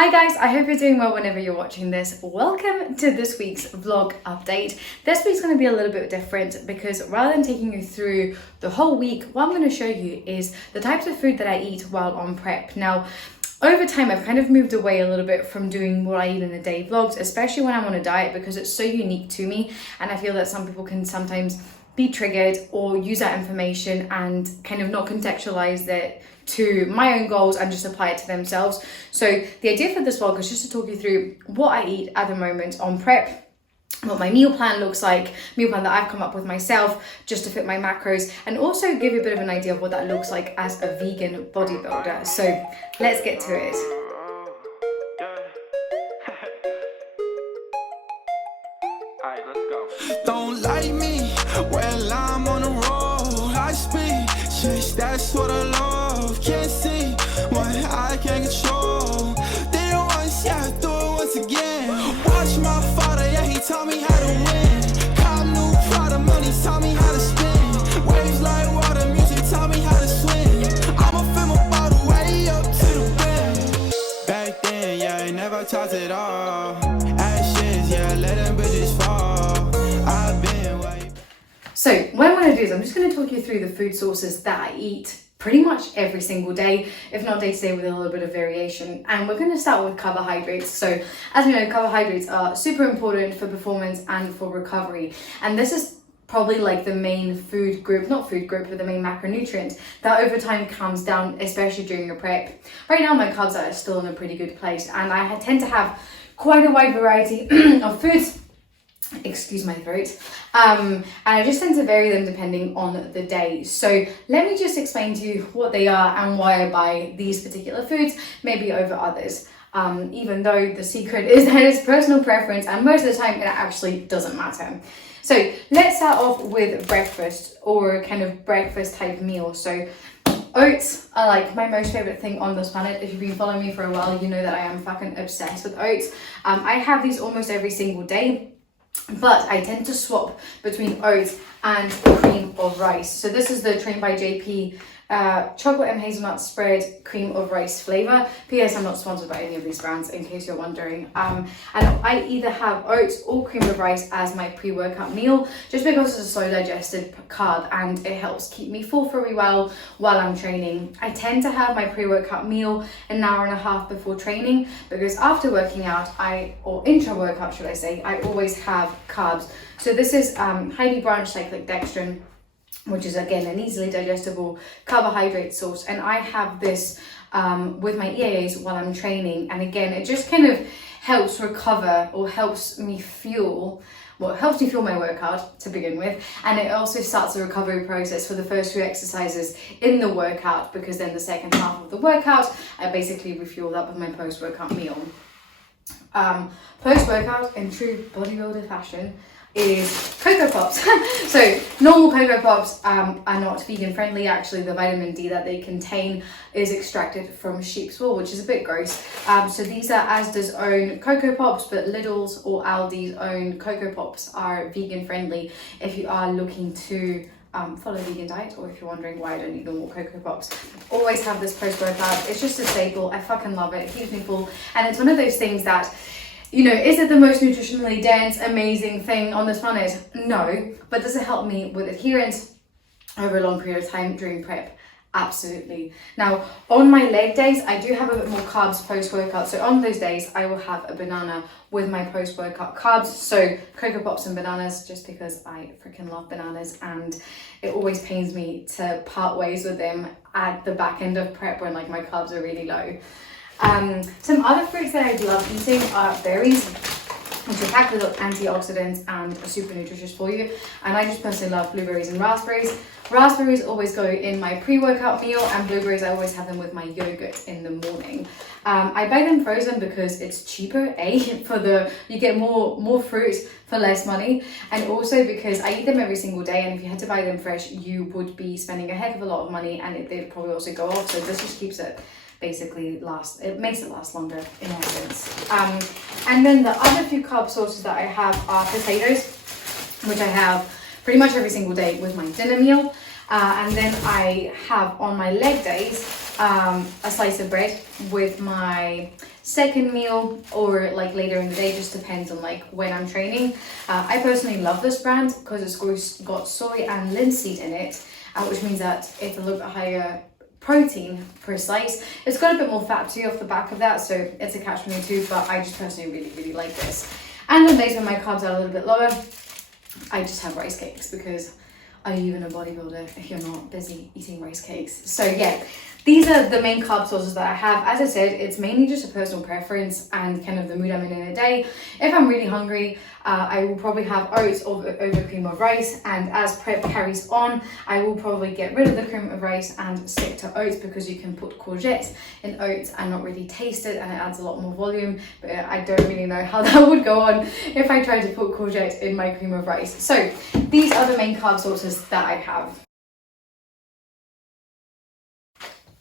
Hi guys, I hope you're doing well whenever you're watching this. Welcome to this week's vlog update. This week's going to be a little bit different because rather than taking you through the whole week, what I'm going to show you is the types of food that I eat while on prep. Now, over time, I've kind of moved away a little bit from doing what I eat in a day vlogs, especially when I'm on a diet because it's so unique to me, and I feel that some people can sometimes be triggered or use that information and kind of not contextualize it to my own goals and just apply it to themselves. So the idea for this vlog is just to talk you through what I eat at the moment on prep, what my meal plan looks like, meal plan that I've come up with myself just to fit my macros, and also give you a bit of an idea of what that looks like as a vegan bodybuilder. So let's get to it. Alright, let's go. Don't like me, well I'm on the road. I speak, just that's what I love. Can't see what I can't control. Did it once, yeah, do it once again. Watch my father, yeah, he taught me how to win. Cop new Prada, money taught me how to spin. Waves like water, music taught me how to swim. I'ma fill my bottle way up to the brim. Back then, yeah, I never talked at all. Ashes, yeah, let them bitches fall. I've been way. So what I'm going to do is I'm just going to talk you through the food sources that I eat pretty much every single day, if not day to day with a little bit of variation. And we're going to start with carbohydrates. So as we know, carbohydrates are super important for performance and for recovery. And this is probably like the main food group, not food group, but the main macronutrient that over time comes down, especially during your prep. Right now, my carbs are still in a pretty good place, and I tend to have quite a wide variety of foods. Excuse my throat. And I just tend to vary them depending on the day. So let me just explain to you what they are and why I buy these particular foods, maybe over others. Even though the secret is that it's personal preference, and most of the time it actually doesn't matter. So let's start off with breakfast, or kind of breakfast type meal. So oats are like my most favorite thing on this planet. If you've been following me for a while, you know that I am fucking obsessed with oats. I have these almost every single day, but I tend to swap between oats and cream of rice. So this is the Trained by JP chocolate and hazelnut spread cream of rice flavor. P.S. I'm not sponsored by any of these brands, in case you're wondering. And I either have oats or cream of rice as my pre-workout meal, just because it's a slow digested carb and it helps keep me full very well while I'm training. I tend to have my pre-workout meal an hour and a half before training, because after working out, or intra-workout should I say, I always have carbs. So this is highly branched cyclic dextrin, which is again an easily digestible carbohydrate source, and I have this with my EAAs while I'm training, and again it just kind of helps recover, or helps me fuel my workout to begin with, and it also starts a recovery process for the first few exercises in the workout, because then the second half of the workout I basically refuel that with my post-workout meal. Post-workout in true bodybuilder fashion is Cocoa Pops. So normal Cocoa Pops are not vegan friendly. Actually, the vitamin D that they contain is extracted from sheep's wool, which is a bit gross. So these are Asda's own Cocoa Pops, but Lidl's or Aldi's own Cocoa Pops are vegan friendly if you are looking to follow a vegan diet, or if you're wondering why I don't eat normal Cocoa Pops. Always have this post-workout. It's just a staple. I fucking love it. It keeps me full, and it's one of those things that, you know, is it the most nutritionally dense, amazing thing on this planet? No. But does it help me with adherence over a long period of time during prep? Absolutely. Now, on my leg days, I do have a bit more carbs post-workout. So on those days, I will have a banana with my post-workout carbs. So Cocoa Pops and bananas, just because I freaking love bananas, and it always pains me to part ways with them at the back end of prep when like my carbs are really low. Some other fruits that I love eating are berries, which are packed with antioxidants and are super nutritious for you. And I just personally love blueberries and raspberries. Raspberries always go in my pre-workout meal, and blueberries I always have them with my yogurt in the morning. I buy them frozen because it's cheaper, you get more fruit for less money, and also because I eat them every single day, and if you had to buy them fresh, you would be spending a heck of a lot of money, and they'd probably also go off. So this just keeps it it makes it last longer in essence. And then the other few carb sources that I have are potatoes, which I have pretty much every single day with my dinner meal. And then I have on my leg days a slice of bread with my second meal, or like later in the day, just depends on like when I'm training. I personally love this brand because it's got soy and linseed in it, which means that it's a little bit higher protein per slice. It's got a bit more fat too off the back of that, so it's a catch-22, but I just personally really like this. And on days when my carbs are a little bit lower, I just have rice cakes, because are you even a bodybuilder if you're not busy eating rice cakes? So yeah, these are the main carb sources that I have. As I said, it's mainly just a personal preference and kind of the mood I'm in a day. If I'm really hungry, I will probably have oats over cream of rice, and as prep carries on, I will probably get rid of the cream of rice and stick to oats, because you can put courgette in oats and not really taste it, and it adds a lot more volume, but I don't really know how that would go on if I tried to put courgette in my cream of rice. So these are the main carb sources that I have.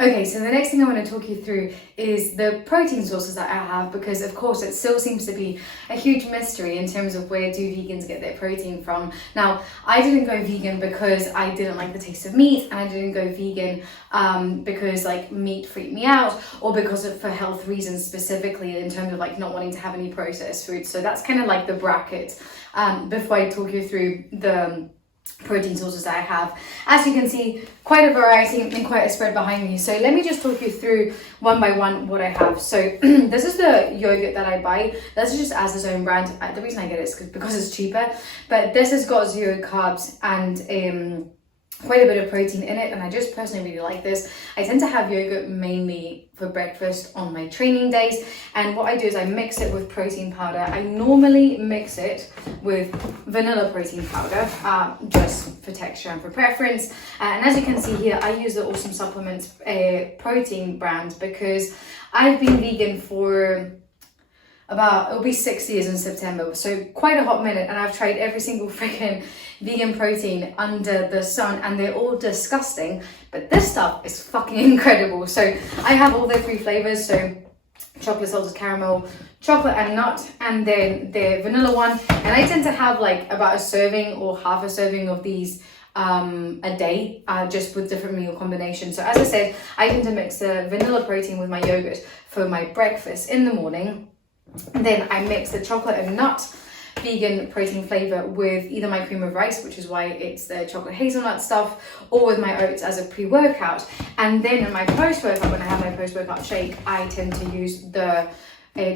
Okay, so the next thing I want to talk you through is the protein sources that I have, because of course it still seems to be a huge mystery in terms of where do vegans get their protein from. Now, I didn't go vegan because I didn't like the taste of meat, and I didn't go vegan because like meat freaked me out, or because for health reasons specifically, in terms of like not wanting to have any processed foods. So that's kind of like the bracket before I talk you through the protein sources that I have. As you can see, quite a variety and quite a spread behind me. So let me just talk you through one by one what I have. So this is the yogurt that I buy. This is just as its own brand. The reason I get it is because it's cheaper, but this has got 0 carbs and quite a bit of protein in it, and I just personally really like this. I tend to have yogurt mainly for breakfast on my training days, and what I do is I mix it with protein powder. I normally mix it with vanilla protein powder, just for texture and for preference. And as you can see here, I use the Awesome Supplements protein brand, because I've been vegan for it'll be 6 years in September, so quite a hot minute, and I've tried every single freaking vegan protein under the sun, and they're all disgusting, but this stuff is fucking incredible. So I have all their 3 flavors, so chocolate salted caramel, chocolate and nut, and then the vanilla one, and I tend to have like about a serving or half a serving of these a day, just with different meal combinations. So as I said, I tend to mix the vanilla protein with my yogurt for my breakfast in the morning. Then I mix the chocolate and nut vegan protein flavor with either my cream of rice, which is why it's the chocolate hazelnut stuff, or with my oats as a pre-workout. And then in my post-workout, when I have my post-workout shake, I tend to use the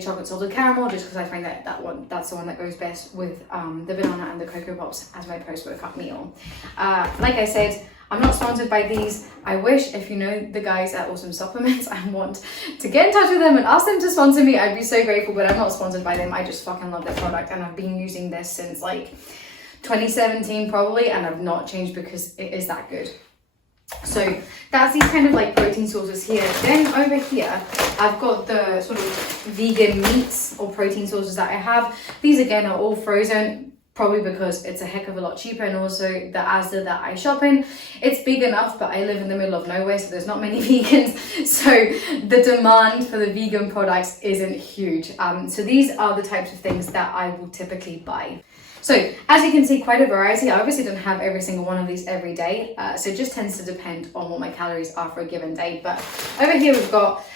chocolate salted caramel, just because I find that that's the one that goes best with the banana and the Cocoa Pops as my post-workout meal. Like I said, I'm not sponsored by these. I wish, if you know the guys at Awesome Supplements, I want to get in touch with them and ask them to sponsor me. I'd be so grateful, but I'm not sponsored by them. I just fucking love their product, and I've been using this since like 2017 probably, and I've not changed because it is that good. So that's these kind of like protein sources here. Then over here, I've got the sort of vegan meats or protein sources that I have. These again are all frozen, probably because it's a heck of a lot cheaper, and also the Asda that I shop in, it's big enough, but I live in the middle of nowhere, so there's not many vegans, so the demand for the vegan products isn't huge. So these are the types of things that I will typically buy. So as you can see, quite a variety. I obviously don't have every single one of these every day, so it just tends to depend on what my calories are for a given day. But over here we've got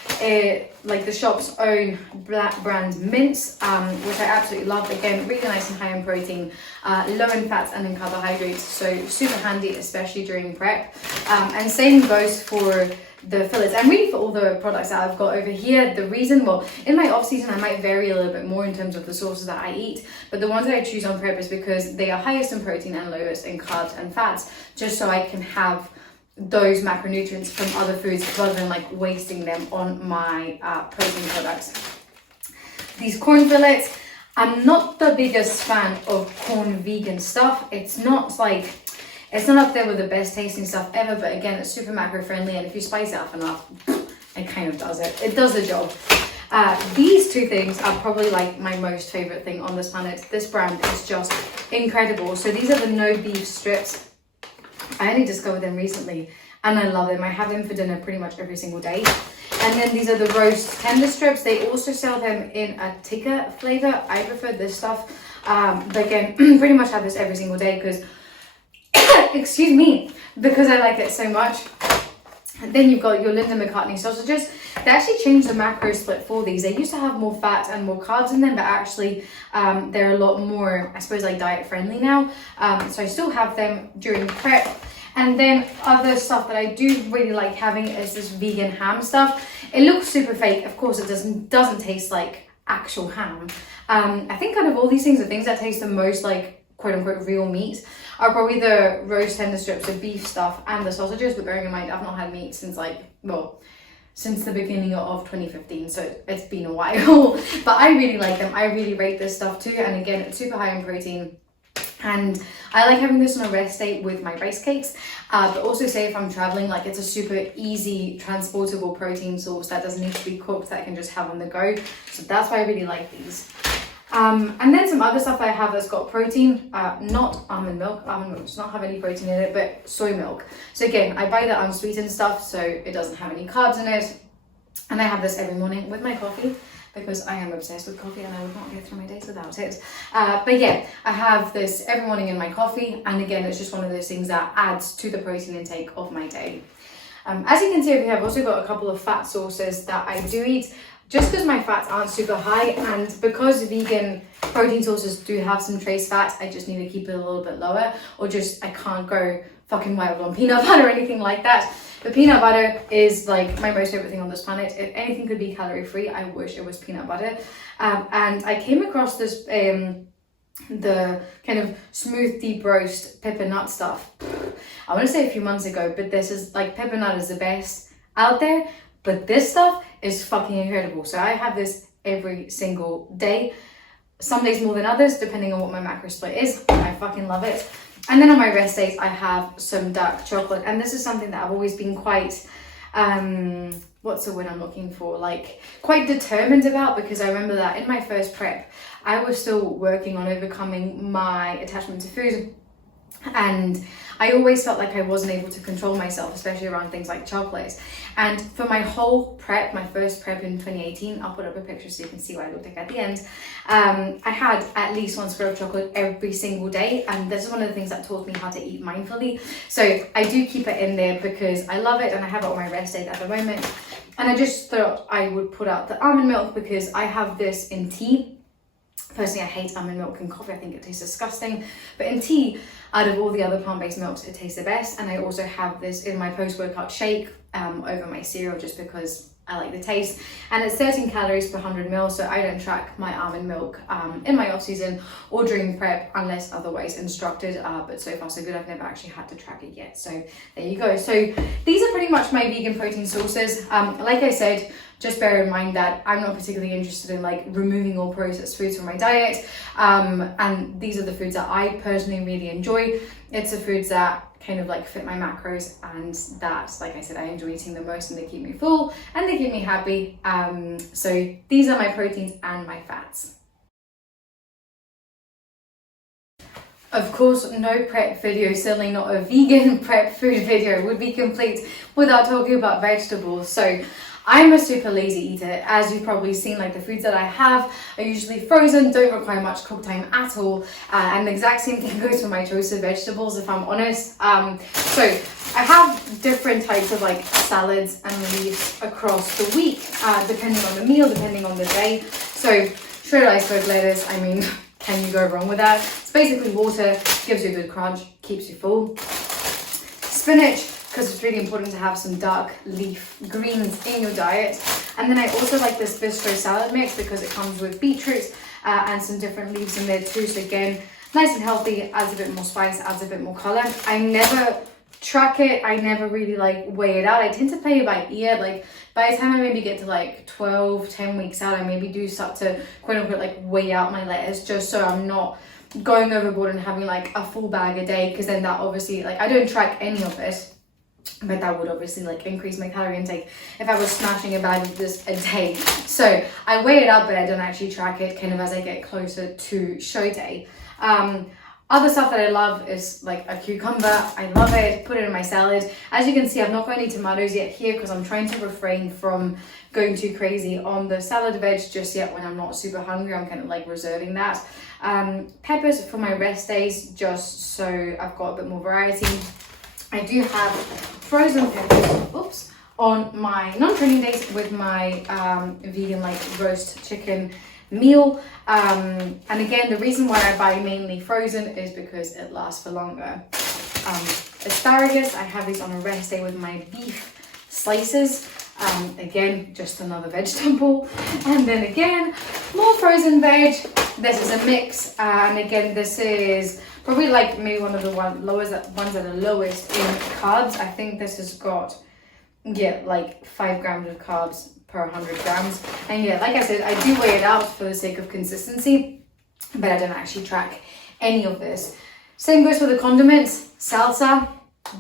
like the shop's own black brand mince, which I absolutely love. Again, really nice and high in protein, low in fats and in carbohydrates, so super handy, especially during prep. And same goes for the fillets, and really for all the products that I've got over here. The reason, well, in my off season I might vary a little bit more in terms of the sources that I eat, but the ones that I choose on prep is because they are highest in protein and lowest in carbs and fats, just so I can have those macronutrients from other foods rather than like wasting them on my protein products. These corn fillets, I'm not the biggest fan of corn vegan stuff. It's not up there with the best tasting stuff ever, but again, it's super macro friendly, and if you spice it up enough, it kind of does it. It does the job. These 2 things are probably like my most favorite thing on this planet. This brand is just incredible. So these are the no beef strips. I only discovered them recently, and I love them. I have them for dinner pretty much every single day. And then these are the roast tender strips. They also sell them in a tikka flavor. I prefer this stuff, but again, pretty much have this every single day because excuse me, because I like it so much. Then you've got your Linda McCartney sausages. They actually changed the macro split for these. They used to have more fat and more carbs in them, but actually they're a lot more, I suppose, like diet friendly now. So I still have them during prep. And then other stuff that I do really like having is this vegan ham stuff. It looks super fake. Of course, it doesn't taste like actual ham. I think out of all these things, the things that taste the most like quote unquote real meat are probably the roast tender strips of beef stuff and the sausages, but bearing in mind I've not had meat since since the beginning of 2015, so it's been a while. But I really like them. I really rate this stuff too, and again, it's super high in protein. And I like having this on a rest day with my rice cakes, but also say if I'm traveling, like it's a super easy transportable protein source that doesn't need to be cooked, that I can just have on the go. So that's why I really like these. And then some other stuff I have that's got protein, not almond milk. Almond milk does not have any protein in it, but soy milk. So again, I buy the unsweetened stuff, so it doesn't have any carbs in it. And I have this every morning with my coffee, because I am obsessed with coffee and I would not get through my days without it. But yeah, I have this every morning in my coffee. And again, it's just one of those things that adds to the protein intake of my day. As you can see over here, I've also got a couple of fat sources that I do eat, just because my fats aren't super high, and because vegan protein sources do have some trace fat, I just need to keep it a little bit lower, or just I can't go fucking wild on peanut butter or anything like that. But peanut butter is like my most favorite thing on this planet. If anything could be calorie free, I wish it was peanut butter. And I came across this the kind of smooth deep roast pepper nut stuff, I want to say a few months ago, but this is like, pepper nut is the best out there, but this stuff is fucking incredible. So I have this every single day, some days more than others, depending on what my macro split is. I fucking love it. And then on my rest days, I have some dark chocolate, and this is something that I've always been quite what's the word I'm looking for, like quite determined about, because I remember that in my first prep I was still working on overcoming my attachment to food, and I always felt like I wasn't able to control myself, especially around things like chocolates. And for my whole prep, my first prep in 2018, I'll put up a picture so you can see what I looked like at the end. I had at least one square of chocolate every single day, and this is one of the things that taught me how to eat mindfully. So I do keep it in there because I love it, and I have it on my rest day at the moment. And I just thought I would put out the almond milk because I have this in tea. Personally, I hate almond milk in coffee. I think it tastes disgusting. But in tea, out of all the other plant-based milks, it tastes the best. And I also have this in my post-workout shake over my cereal, just because I like the taste. And it's 13 calories per 100 ml, so I don't track my almond milk in my off-season or during prep unless otherwise instructed. But so far so good, I've never actually had to track it yet. So there you go. So these are pretty much my vegan protein sources. Like I said, just bear in mind that I'm not particularly interested in like removing all processed foods from my diet. And these are the foods that I personally really enjoy. It's the foods that kind of like fit my macros, and that, like I said, I enjoy eating the most, and they keep me full and they keep me happy. So these are my proteins and my fats. Of course, no prep video, certainly not a vegan prep food video, would be complete without talking about vegetables. So I'm a super lazy eater. As you've probably seen, like the foods that I have are usually frozen, don't require much cook time at all. And the exact same thing goes for my choice of vegetables, if I'm honest. So I have different types of like salads and leaves across the week, depending on the meal, depending on the day. So shredded iceberg lettuce, I mean, can you go wrong with that? It's basically water, gives you a good crunch, keeps you full. Spinach, because it's really important to have some dark leaf greens in your diet. And then I also like this bistro salad mix because it comes with beetroot and some different leaves in there too. So again, nice and healthy, adds a bit more spice, adds a bit more color. I never track it, I never really like weigh it out. I tend to play it by ear. Like by the time I maybe get to like 10 weeks out, I maybe do start to quote unquote like weigh out my lettuce, just so I'm not going overboard and having like a full bag a day, because then that obviously, like I don't track any of it, but that would obviously like increase my calorie intake if I was smashing a bag of this a day. So I weigh it out, but I don't actually track it kind of as I get closer to show day. Other stuff that I love is like a cucumber. I love it, put it in my salad. As you can see, I've not got any tomatoes yet here because I'm trying to refrain from going too crazy on the salad veg just yet when I'm not super hungry. I'm kind of like reserving that. Peppers for my rest days, just so I've got a bit more variety. I do have frozen peppers. Oops. on my non-training days with my vegan like roast chicken meal. And again, the reason why I buy mainly frozen is because it lasts for longer. Asparagus, I have these on a rest day with my beef slices. Again, just another vegetable. And then again, more frozen veg. This is a mix, and again, this is probably like maybe one of the ones that are lowest in carbs. I think this has got, yeah, like 5 grams of carbs per 100 grams. And yeah, like I said, I do weigh it out for the sake of consistency, but I don't actually track any of this. Same goes for the condiments. Salsa,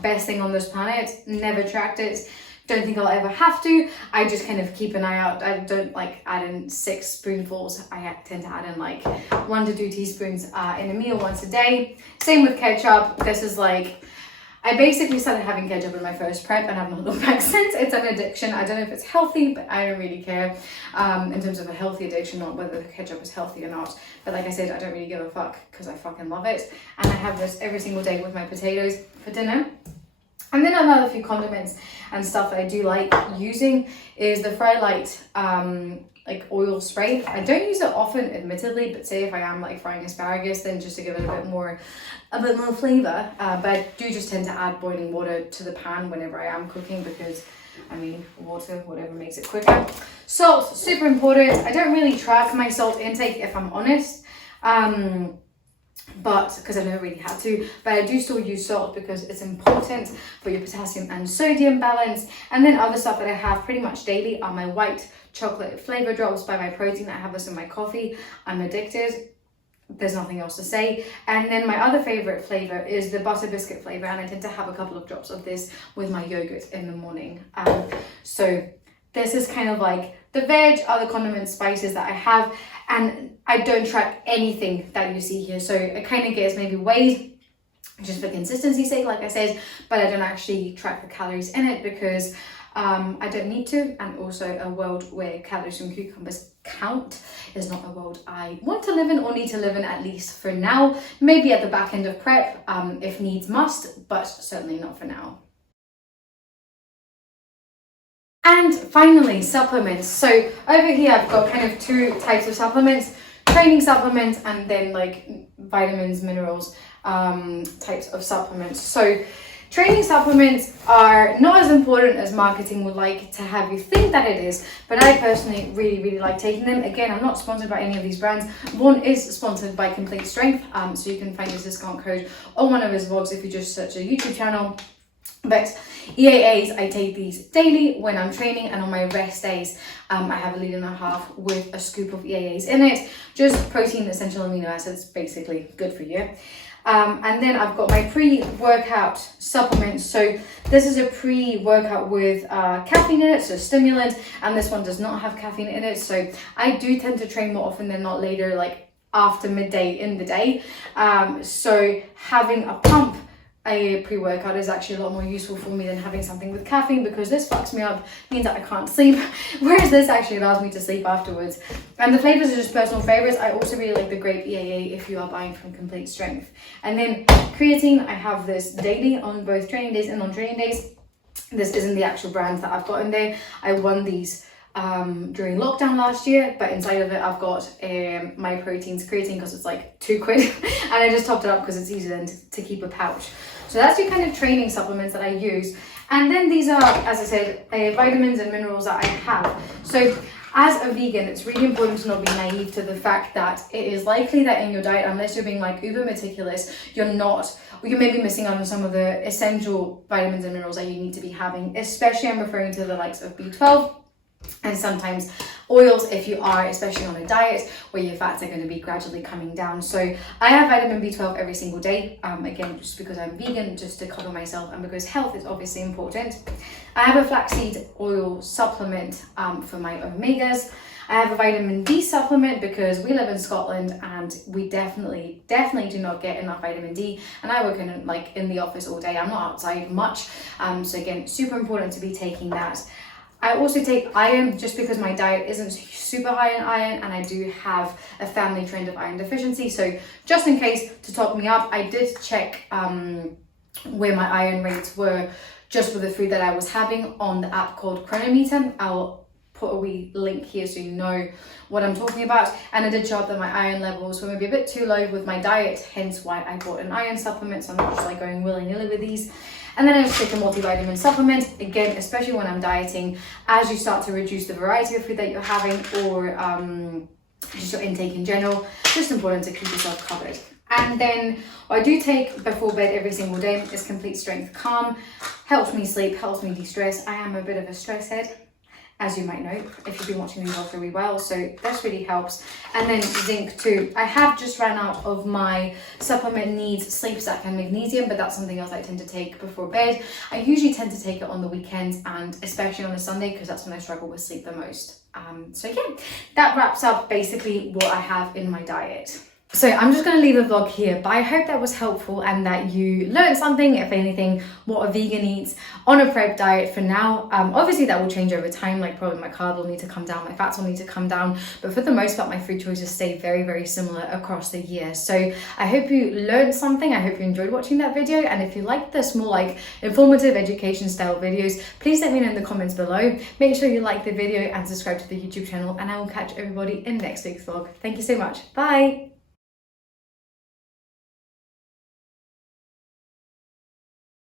best thing on this planet. Never tracked it. Don't think I'll ever have to. I just kind of keep an eye out. I don't like add in 6 spoonfuls. I tend to add in like 1 to 2 teaspoons in a meal once a day. Same with ketchup. This is like, I basically started having ketchup in my first prep and I've not looked back since. It's an addiction. I don't know if it's healthy, but I don't really care in terms of a healthy addiction, not whether the ketchup is healthy or not. But like I said, I don't really give a fuck because I fucking love it. And I have this every single day with my potatoes for dinner. And then another few condiments and stuff that I do like using is the Fry Light like oil spray. I don't use it often, admittedly, but say if I am like frying asparagus, then just to give it a bit more flavor. But I do just tend to add boiling water to the pan whenever I am cooking because, I mean, water, whatever makes it quicker. Salt, super important. I don't really track my salt intake if I'm honest. But because I never really had to, but I do still use salt because it's important for your potassium and sodium balance. And then other stuff that I have pretty much daily are my white chocolate flavor drops by My Protein. I have this in my coffee. I'm addicted. There's nothing else to say. And then my other favorite flavor is the butter biscuit flavor, and I tend to have a couple of drops of this with my yogurt in the morning. So this is kind of like the veg, other condiments, spices that I have, and I don't track anything that you see here. So it kind of gets maybe weighed just for consistency's sake, like I said, but I don't actually track the calories in it because I don't need to. And also, a world where calories from cucumbers count is not a world I want to live in or need to live in, at least for now. Maybe at the back end of prep, if needs must, but certainly not for now. And finally, supplements. So over here I've got kind of 2 types of supplements: training supplements and then like vitamins, minerals types of supplements. So training supplements are not as important as marketing would like to have you think that it is, but I personally really like taking them. Again, I'm not sponsored by any of these brands. One is sponsored by Complete Strength, so you can find his discount code on one of his vlogs if you just search a YouTube channel. But EAAs, I take these daily when I'm training, and on my rest days, I have a 1.5 liters with a scoop of EAAs in it. Just protein, essential amino acids, basically good for you. And then I've got my pre-workout supplements. So this is a pre-workout with caffeine in it, so stimulant, and this one does not have caffeine in it. So I do tend to train more often than not later, like after midday in the day. So having a pump, a pre-workout, is actually a lot more useful for me than having something with caffeine, because this fucks me up, means that I can't sleep, whereas this actually allows me to sleep afterwards. And the flavors are just personal favorites. I also really like the grape EAA if you are buying from Complete Strength. And then creatine, I have this daily on both training days and non-training days. This isn't the actual brands that I've got in there. I won these during lockdown last year, but inside of it I've got My Protein's creatine because it's like £2 and I just topped it up because it's easier than to keep a pouch. So that's your kind of training supplements that I use. And then these are, as I said, vitamins and minerals that I have. So as a vegan, it's really important to not be naive to the fact that it is likely that in your diet, unless you're being like uber meticulous, you're maybe missing out on some of the essential vitamins and minerals that you need to be having. Especially I'm referring to the likes of B12 and sometimes oils if you are especially on a diet where your fats are going to be gradually coming down. So I have vitamin B12 every single day, again just because I'm vegan, just to cover myself, and because health is obviously important. I have a flaxseed oil supplement for my omegas. I have a vitamin D supplement because we live in Scotland and we definitely do not get enough vitamin D, and I work in the office all day. I'm not outside much, so again, super important to be taking that. I also take iron just because my diet isn't super high in iron, and I do have a family trend of iron deficiency. So just in case, to top me up, I did check where my iron rates were just with the food that I was having on the app called Chronometer. I'll put a wee link here so you know what I'm talking about. And I did show up that my iron levels were maybe a bit too low with my diet, hence why I bought an iron supplement, so I'm not just like going willy-nilly with these. And then I also take a multivitamin supplement, again, especially when I'm dieting, as you start to reduce the variety of food that you're having, or just your intake in general, just important to keep yourself covered. And then what I do take before bed every single day is Complete Strength Calm. Helps me sleep, helps me de-stress. I am a bit of a stress head, as you might know, if you've been watching me vlog really well, so this really helps. And then zinc too. I have just ran out of my supplement needs sleep sack and magnesium, but that's something else I tend to take before bed. I usually tend to take it on the weekends, and especially on a Sunday, because that's when I struggle with sleep the most. So yeah, that wraps up basically what I have in my diet. So I'm just going to leave the vlog here, but I hope that was helpful and that you learned something, if anything, what a vegan eats on a prep diet for now. Obviously that will change over time, like probably my carbs will need to come down, my fats will need to come down, but for the most part my food choices stay very, very similar across the year. So I hope you learned something, I hope you enjoyed watching that video, and if you like this more like informative education style videos, please let me know in the comments below. Make sure you like the video and subscribe to the YouTube channel, and I will catch everybody in next week's vlog. Thank you so much. Bye!